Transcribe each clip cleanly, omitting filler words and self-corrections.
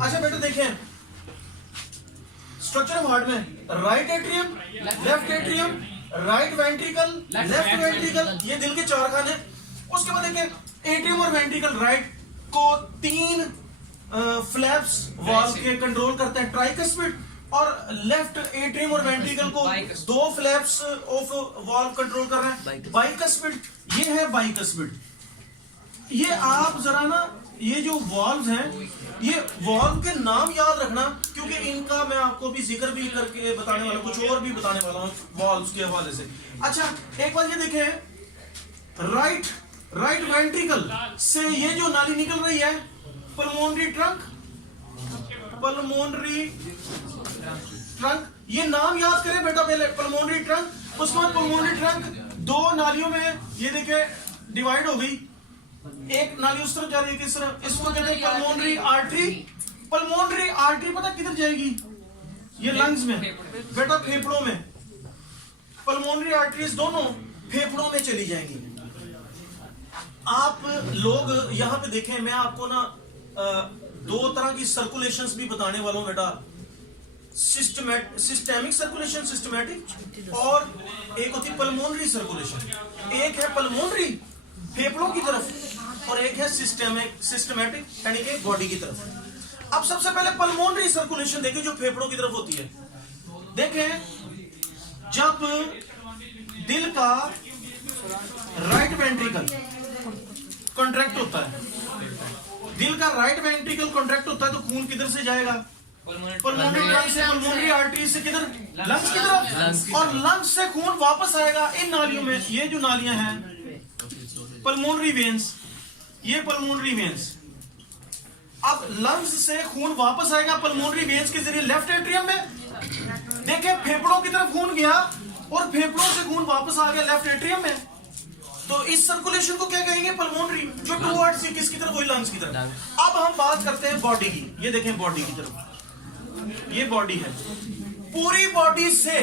अच्छा बेटा देखें स्ट्रक्चर ऑफ हार्ट में right atrium, left atrium, right ventricle, left ventricle, ये दिल के चार खाने। उसके बाद देखें एट्रियम और वेंट्रिकल राइट को 3 फ्लैप्स वॉल्व के कंट्रोल करते हैं, ट्राइकस्पिड, और लेफ्ट एट्रियम और वेंट्रिकल को 2 फ्लैप्स ऑफ वॉल्व कंट्रोल कर रहे हैं, बाइकस्पिड। ये है बाइकस्पिड। ये आप जरा ना ये जो वॉल्व हैं, ये वॉल्व के नाम याद रखना, क्योंकि इनका मैं आपको भी जिक्र भी करके बताने वाला, कुछ और भी बताने वाला हूं वॉल्व्स के हवाले से। अच्छा एक बार ये देखें राइट वेंट्रिकल से ये जो नाली निकल रही है पल्मोनरी ट्रंक, ये नाम याद करें बेटा पहले, पल्मोनरी ट्रंक। उसके बाद पल्मोनरी ट्रंक 2 नालियों में ये देखे डिवाइड हो गई, एक नाली उस तरफ जा रही है किस तरफ, इसको कहते हैं पल्मोनरी आर्टरी। पल्मोनरी आर्टरी पता किधर जाएगी, ये लंग्स में बेटा, फेफड़ों में। पल्मोनरी आर्टरीज दोनों फेफड़ों में चली जाएंगी। आप लोग यहाँ पे देखें, मैं आपको ना 2 तरह की सर्कुलेशंस भी बताने वाला हूं बेटा, सिस्टेमिक सर्कुलेशन, सिस्टमैटिक, और एक होती है पल्मोनरी सर्कुलेशन। एक है पल्मोनरी फेफड़ों की तरफ और एक है सिस्टमैटिक यानी कि बॉडी की तरफ। अब सबसे पहले पल्मोनरी सर्कुलेशन देखिए जो फेफड़ों की तरफ होती है। देखें जब दिल का राइट वेंट्रिकल कॉन्ट्रैक्ट होता है, दिल का राइट वेंट्रिकल कॉन्ट्रैक्ट होता है तो खून किधर से जाएगा, पल्मोनरी ट्रंक से, पल्मोनरी आर्टरी से किधर, लंग्स की तरफ, और लंग्स से खून वापस आएगा इन नालियों में। ये जो नालियां हैं पल्मोनरी वेन्स, ये पल्मोनरी वेन्स। अब लंग्स से खून वापस आएगा पल्मोनरी वेन्स के जरिए लेफ्ट एट्रियम में। देखिए फेफड़ों की तरफ खून गया और फेफड़ों से खून वापस आ गया लेफ्ट एट्रियम में, तो इस सर्कुलेशन को क्या कहेंगे, पल्मोनरी, जो टुवर्ड्स किसकी तरफ, वही लंग्स की तरफ। अब हम बात करते हैं बॉडी की। ये देखें बॉडी की तरफ, ये बॉडी है, पूरी बॉडी से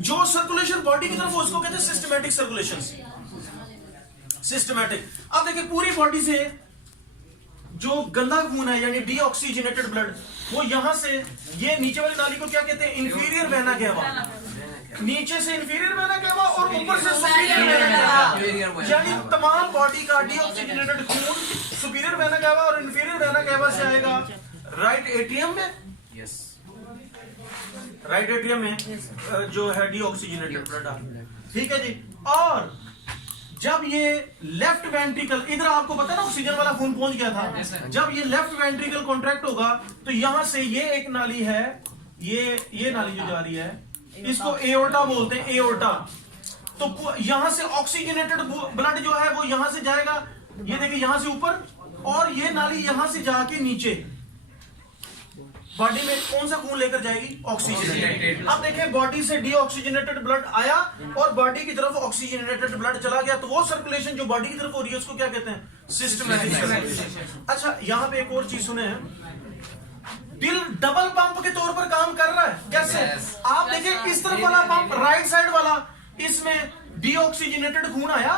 जो सर्कुलेशन बॉडी की तरफ हो उसको कहते हैं सिस्टमैटिक सर्कुलेशन, सिस्टमैटिक। अब देखिए पूरी बॉडी से जो गंदा खून है यानी डीऑक्सीजनेटेड ब्लड, वो यहां से ये नीचे वाली नाली को क्या कहते हैं, इंफीरियर वेना केवा, नीचे से इंफीरियर वेना केवा और ऊपर से सुपीरियर वेना केवा, यानी तमाम बॉडी का डीऑक्सीजनेटेड खून सुपीरियर वेना केवा और इंफीरियर वेना केवा से आएगा राइट एट्रियम में, राइट एट्रियम में जो है डीऑक्सीजनेटेड ब्लड, ठीक है जी। और जब ये लेफ्ट वेंट्रिकल, इधर आपको पता है ना ऑक्सीजन वाला खून पहुंच गया था, जब ये लेफ्ट वेंट्रिकल कॉन्ट्रैक्ट होगा तो यहां से ये एक नाली है, ये नाली जो जा रही है इसको एओर्टा बोलते हैं, एओर्टा। तो यहां से ऑक्सीजनेटेड ब्लड जो है वो यहां से जाएगा, ये देखिए यहां से ऊपर, और ये नाली यहां से जाके नीचे बॉडी में कौन सा खून लेकर जाएगी, ऑक्सीजनेटेड। अब देखिए बॉडी से डीऑक्सीजनेटेड ब्लड आया और बॉडी की तरफ ऑक्सीजनेटेड ब्लड चला गया, तो वो सर्कुलेशन जो बॉडी की तरफ हो रही है उसको क्या कहते हैं, सिस्टमैटिक सर्कुलेशन। अच्छा यहाँ पे एक और चीज सुने हैं, दिल डबल पंप के तौर पर काम कर रहा है। कैसे, आप देखिए इस तरफ वाला पंप राइट साइड वाला, इसमें डीऑक्सीजनेटेड खून आया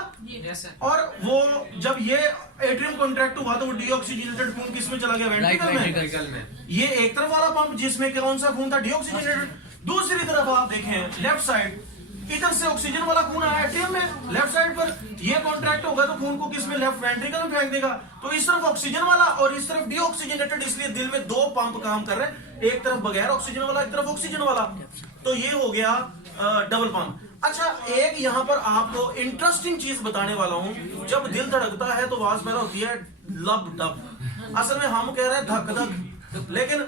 और वो जब ये एट्रियम कॉन्ट्रैक्ट हुआ तो वो डीऑक्सीजनेटेड खून किसमें चला गया, वेंट्रिकल में। ये एक तरफ वाला पंप जिसमें कौन सा खून था, डीऑक्सीजनेटेड। दूसरी तरफ आप देखें लेफ्ट साइड, इधर से ऑक्सीजन वाला खून आया एट्रियम में, लेफ्ट साइड पर ये कॉन्ट्रैक्ट होगा तो खून को किसमें, लेफ्ट वेंट्रिकल में फेंक देगा। तो इस तरफ ऑक्सीजन वाला और इस तरफ डीऑक्सीजनेटेड, इसलिए दिल में 2 पंप काम कर रहे हैं, एक तरफ बगैर ऑक्सीजन वाला, एक तरफ ऑक्सीजन वाला। तो ये हो गया डबल पंप। अच्छा एक यहाँ पर आपको इंटरेस्टिंग चीज बताने वाला हूं, जब दिल धड़कता है तो आवाज पैदा होती है लब डब, असल में हम कह रहे हैं धक धक, लेकिन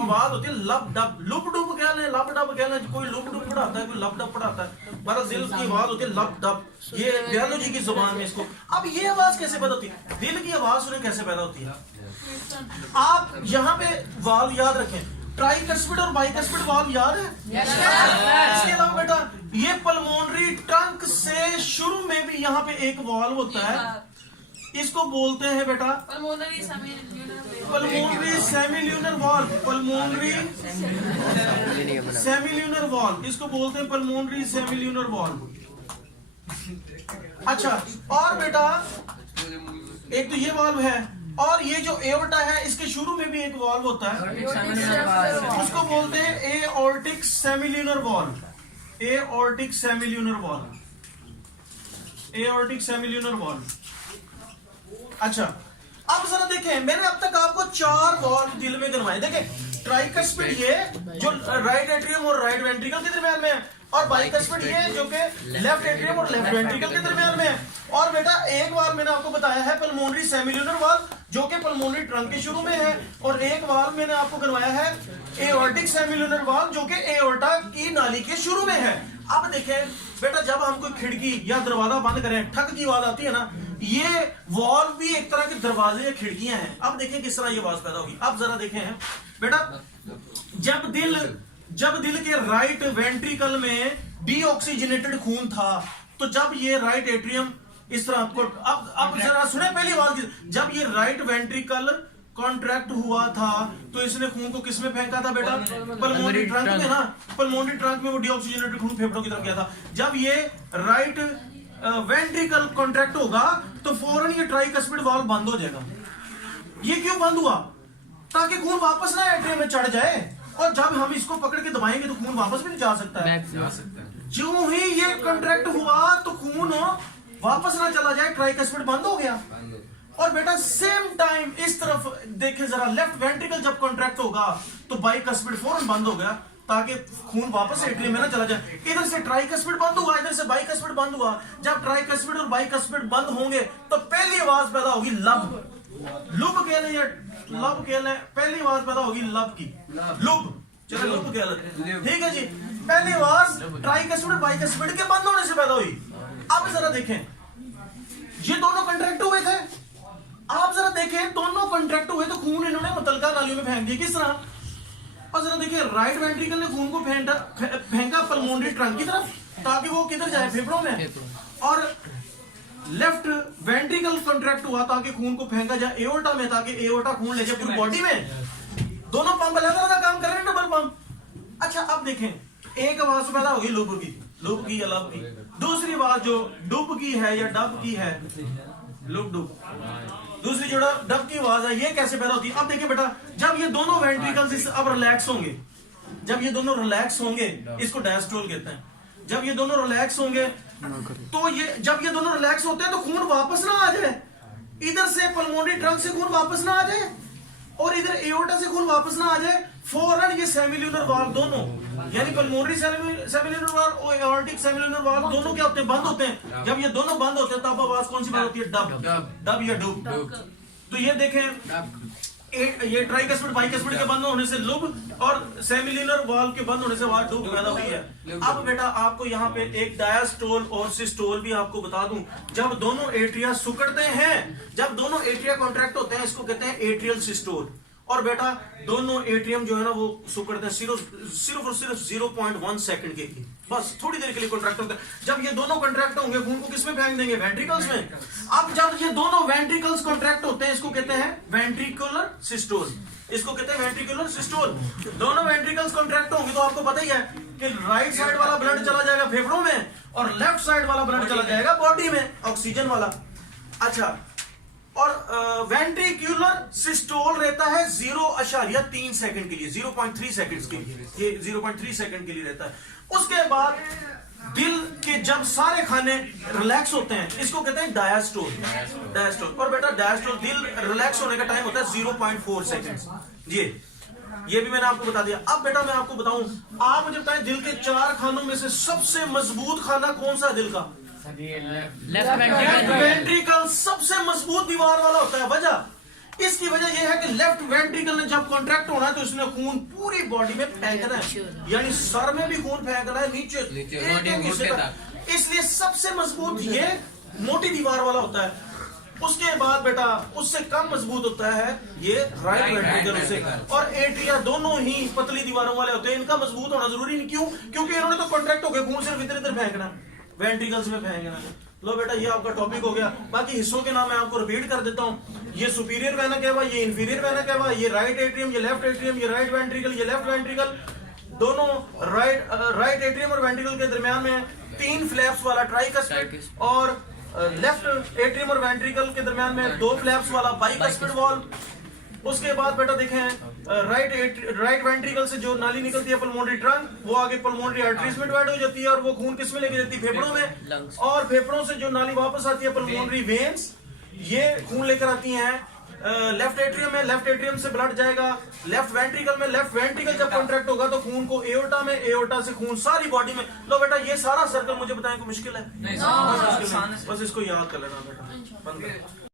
आवाज होती है लब डब, लुप डुप कह लें, लब डब कह लें, कोई लुप डुप पढ़ाता है, कोई लब डब पढ़ाता है, पर दिल की आवाज होती है लब डब, ये बायोलॉजी की जुबान में इसको। अब ये आवाज कैसे पैदा होती है, दिल की आवाज सुने कैसे पैदा होती है। आप यहाँ पे वाल्व याद रखें, ट्राइकस्पिड और बाइकस्पिड वाल्व याद है। इसके अलावा बेटा ये पल्मोनरी ट्रंक से शुरू में भी यहाँ पे एक वाल्व होता है, इसको बोलते हैं बेटा pulmonary semilunar valve, pulmonary semilunar valve, इसको बोलते हैं पल्मोनरी सेमिल्यूनर वाल्व। अच्छा, और बेटा एक तो ये वाल्व है, और ये जो एओर्टा है इसके शुरू में भी एक वाल्व होता है, उसको बोलते हैं aortic semilunar valve. Aortic semilunar valve, aortic semilunar valve. अच्छा, अब जरा देखें, मैंने अब तक आपको 4 वाल्व दिल में गिनवाए। देखें, ट्राइकस्पिड ये जो राइट एट्रियम और राइट वेंट्रिकल के दरमियान में है, और बाइकस्पिड ये जो कि लेफ्ट एट्रियम और लेफ्ट वेंट्रिकल के दरमियान में है। और बेटा एक वाल्व मैंने आपको बताया है पल्मोनरी सेमिल्यूनर वाल्व, जो कि पल्मोनरी ट्रंक के शुरू में है, और एक वाल्व मैंने आपको गिनवाया है एओर्टिक सेमिल्यूनर वाल्व, जो कि एओर्टा की नाली के शुरू में है। अब देखें बेटा, जब हम कोई खिड़की या दरवाजा बंद करें, ठक की आवाज आती है ना, ये वाल्व भी एक तरह के दरवाजे या खिड़कियां हैं। अब देखें किस तरह ये आवाज पैदा होगी। अब जरा देखें बेटा, जब दिल के राइट वेंट्रिकल में डीऑक्सीजनेटेड खून था, तो जब ये राइट एट्रियम इस तरह आपको, अब जरा सुने पहली आवाज, जब ये राइट वेंट्रिकल कॉन्ट्रैक्ट हुआ था तो इसने खून को किसमें फेंका था बेटा? पल्मोनरी ट्रंक में ना। पल्मोनरी ट्रंक में वो डीऑक्सीजनेटेड खून फेफड़ों की तरफ गया था। जब ये राइट वेंट्रिकल कॉन्ट्रैक्ट होगा तो फौरन ये ट्राइकस्पिड वाल्व बंद हो जाएगा। ये क्यों बंद हुआ? ताकि खून वापस ना एट्रियम में चढ़ जाए, और जब हम इसको पकड़ के दबाएंगे तो खून वापस भी नहीं जा सकता है। जो ही ये कॉन्ट्रैक्ट हुआ तो खून वापस ना चला जाए, ट्राइकस्पिड बंद हो गया। और बेटा सेम टाइम इस तरफ देखें जरा, लेफ्ट वेंट्रिकल जब कॉन्ट्रैक्ट होगा तो बाइकस्पिड फौरन बंद हो गया, ताकि खून वापस एट्रियम में ना चला जाए। इधर से ट्राइकस्पिड बंद हुआ, इधर से बाइकस्पिड बंद हुआ। जब ट्राइकस्पिड और बाइकस्पिड बंद होंगे तो पहली आवाज पैदा होगी लब, लुब कह लें या लब कह लें, पहली आवाज पैदा होगी लब की, लुब, चलो लुब कह लेते हैं, ठीक है जी। पहली आवाज ट्राइकस्पिड और बाइकस्पिड के बंद होने से पैदा हुई। अब जरा देखें, ये दोनों कॉन्ट्रैक्ट हुए थे, आप जरा देखें दोनों कॉन्ट्रैक्ट हुए तो खून इन्होंने मुतलका नालियों में फेंक दिया। किस तरह? और जरा देखिए, राइट वेंट्रिकल ने खून को फेंका पल्मोनरी ट्रंक की तरफ, ताकि वो किधर जाए? फेफड़ों में। और लेफ्ट वेंट्रिकल कॉन्ट्रैक्ट हुआ ताकि खून को फेंका जाए एओर्टा में, ताकि एओर्टा खून ले जाए पूरी बॉडी में। दोनों पंप अलग अलग काम कर रहे हैं, डबल पंप। अच्छा, अब देखें, एक आवाज पैदा होगी लुब की, लुब की या लब की। दूसरी आवाज जो डुब की है या डब की है, लुब डुब। दूसरी जो डब की आवाज है, ये कैसे पैदा होती है? अब देखिए बेटा, जब ये दोनों वेंट्रिकल्स अब रिलैक्स होंगे, जब ये दोनों रिलैक्स होंगे, इसको डायस्टोल कहते हैं। जब ये दोनों रिलैक्स होंगे तो जब ये दोनों रिलैक्स होते हैं तो खून वापस ना आ जाए, इधर से पल्मोनरी ट्रंक से खून वापस ना आ जाए और इधर एओर्टा से खून वापस ना आ जाए, फौरन ये सेमिल्यूनर वाल्व दोनों, यानी पल्मोनरी सेमिल्यूनर वाल्व और एओर्टिक सेमिल्यूनर वाल्व दोनों क्या होते हैं? बंद होते हैं। जब ये दोनों बंद होते हैं तब आवाज कौन सी बात होती है? डब, डब या डुब। तो ये देखें, ये ट्राइकस्पिड बाइकस्पिड के बंद होने से लुब और सेमिल्यूनर वाल्व के बंद होने से आवाज डुब पैदा हुई है। अब बेटा आपको यहाँ पे एक डायस्टोल और सिस्टोल भी आपको बता दूं। जब दोनों एट्रिया सुकड़ते हैं, जब दोनों एट्रिया कॉन्ट्रैक्ट होते हैं, इसको कहते हैं एट्रियल सिस्टोल। और बेटा दोनों एट्रियम जो है ना वो सुकड़ते हैं सिर्फ और सिर्फ 0.1 सेकंड के लिए, बस थोड़ी देर के लिए कॉन्ट्रैक्ट होते हैं। जब ये दोनों कॉन्ट्रैक्ट होंगे, खून को किसमें फेंक देंगे? वेंट्रिकल्स में। अब जब ये दोनों वेंट्रिकल्स कॉन्ट्रैक्ट होते हैं, इसको कहते हैं वेंट्रिकुलर सिस्टोल। इसको कहते हैं वेंट्रिकुलर सिस्टोल। दोनों वेंट्रिकल्स कॉन्ट्रैक्ट होंगे तो आपको पता ही है कि राइट साइड वाला ब्लड चला जाएगा फेफड़ों में और लेफ्ट साइड वाला ब्लड चला जाएगा बॉडी में, ऑक्सीजन वाला। अच्छा, और वेंट्रिकुलर सिस्टोल रहता है 0.3 सेकंड के लिए, 0.3 सेकंड्स के लिए, ये 0.3 सेकंड के लिए रहता है। उसके बाद दिल के जब सारे खाने रिलैक्स होते हैं, इसको कहते हैं डायस्टोल, डायस्टोल। और बेटा डायस्टोल, दिल रिलैक्स होने का टाइम होता है 0.4 सेकंड्स। ये भी मैंने आपको बता दिया। अब बेटा मैं आपको बताऊं, आप मुझे बताएं दिल के 4 खानों में से सबसे मजबूत खाना कौन सा है दिल का? लेफ्ट वेंट्रिकल सबसे मजबूत दीवार वाला होता है। वजह, इसकी वजह यह है कि लेफ्ट वेंट्रिकल ने जब कॉन्ट्रैक्ट होना है तो इसने खून पूरी बॉडी में फेंकना है, यानी सर में भी खून फेंकना है, नीचे। इसलिए सबसे मजबूत ये मोटी दीवार वाला होता है। उसके बाद बेटा उससे कम मजबूत होता है ये राइट वेंट्रिकल से, और एट्रिया दोनों ही पतली दीवारों वाले होते हैं। इनका मजबूत होना जरूरी नहीं, क्यों? क्योंकि इन्होंने तो कॉन्ट्रैक्ट हो गया, खून सिर्फ इधर इधर फेंकना, वेंट्रिकल्स में फेंकना। लो बेटा ये आपका टॉपिक हो गया। बाकी हिस्सों के नाम मैं आपको रिपीट कर देता हूँ। ये सुपीरियर वेना कहवा, ये इंफीरियर वेना कहवा, ये राइट एट्रियम, ये लेफ्ट एट्रियम, ये राइट वेंट्रिकल, ये लेफ्ट वेंट्रिकल। दोनों राइट एट्रियम और वेंट्रिकल के दरमियान में 3 फ्लैप्स वाला ट्राइकस्पिड, और लेफ्ट एट्रियम और वेंट्रिकल के दरमियान में 2 फ्लैप्स वाला बाइकस्पिड वॉल्व। उसके बाद बेटा देखें राइट वेंट्रिकल से जो नाली निकलती है पल्मोनरी ट्रंक, वो आगे पल्मोनरी आर्टरीज में डिवाइड हो जाती है और वो खून किस में लेके जाती है? फेफड़ों में। और फेफड़ों से जो नाली वापस आती है पल्मोनरी वेन्स, ये खून लेकर आती हैं लेफ्ट एट्रियम में। लेफ्ट एट्रियम से ब्लड जाएगा लेफ्ट वेंट्रिकल में। लेफ्ट वेंट्रिकल जब कॉन्ट्रैक्ट होगा तो खून को एओर्टा में, एओर्टा से खून सारी बॉडी में। लो बेटा ये सारा सर्कल मुझे बताएं, कोई मुश्किल है? बस इसको याद कर लेना बेटा। बंद कर।